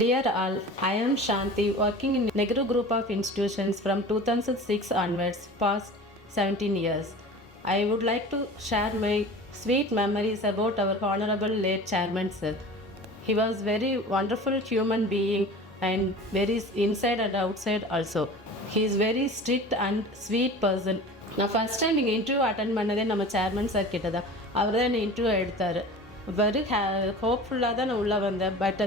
Dear all, I am Shanti, working in Nehru Group of Institutions from 2006 onwards, past 17 years. I would like to share my sweet memories about our Honorable late Chairman Sir. He was very wonderful human being and very inside and outside also. He is very strict and sweet person. நான் first time இங்கே interview attend பண்ணதே நம்ம chairman sir கிட்ட தான். அவர் தான் என்னை interview எடுத்தார். Very ஹோப்ஃபுல்லாக தான் நான் உள்ளே வந்தேன். பட்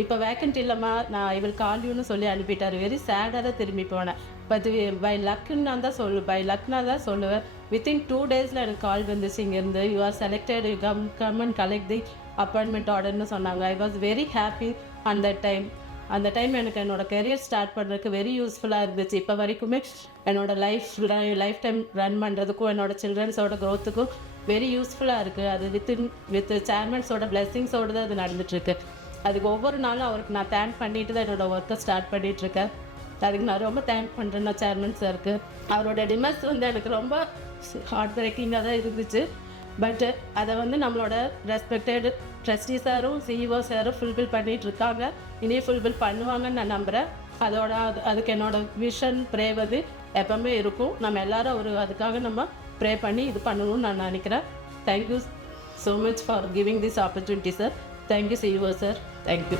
இப்போ வேக்கண்ட் இல்லைம்மா, நான் ஐ வில் கால் யூன்னு சொல்லி அனுப்பிட்டார். வெரி சேடாக தான் திரும்பி போனேன். பட் பை லக்குன்னு நான் தான் பை லக்னா தான் சொல்லுவேன். வித்தின் 2 டேஸில் எனக்கு கால் வந்துச்சு இங்கேருந்து. You are selected, you come and collect the appointment ஆர்டர்னு சொன்னாங்க. ஐ வாஸ் வெரி ஹாப்பி அந்த டைம் எனக்கு என்னோடய கெரியர் ஸ்டார்ட் பண்ணுறதுக்கு வெரி யூஸ்ஃபுல்லாக இருந்துச்சு. இப்போ வரைக்குமே என்னோடய லைஃப் டைம் ரன் பண்ணுறதுக்கும் என்னோடய சில்ட்ரன்ஸோட க்ரோத்துக்கும் வெரி யூஸ்ஃபுல்லாக இருக்குது. அது வித் சேர்மன்ஸோட பிளெஸ்ஸிங்ஸோடு தான் அது நடந்துகிட்ருக்கு. அதுக்கு ஒவ்வொரு நாளும் அவருக்கு நான் தேங்க் பண்ணிட்டு தான் என்னோடய ஒர்க்கை ஸ்டார்ட் பண்ணிகிட்ருக்கேன். அதுக்கு நான் ரொம்ப தேங்க் பண்ணுறேன் நான் சேர்மன் சாருக்கு. அவரோட டிமஸ் எனக்கு ரொம்ப ஹார்ட் பிரேக்கிங்காக தான் இருந்துச்சு. பட் அதை நம்மளோட ரெஸ்பெக்டட் ட்ரஸ்டி சாரும் சிஇஓ சாரும் ஃபுல்ஃபில் பண்ணிகிட்ருக்காங்க. இனியும் ஃபுல்ஃபில் பண்ணுவாங்கன்னு நான் நம்புகிறேன். அதுக்கு என்னோடய விஷன் ப்ரே எப்போவுமே இருக்கும். நம்ம எல்லோரும் அதுக்காக நம்ம ப்ரே பண்ணி இது பண்ணணும்னு நான் நினைக்கிறேன். Thank you so much for giving this opportunity sir. Thank you CEO sir. Thank you.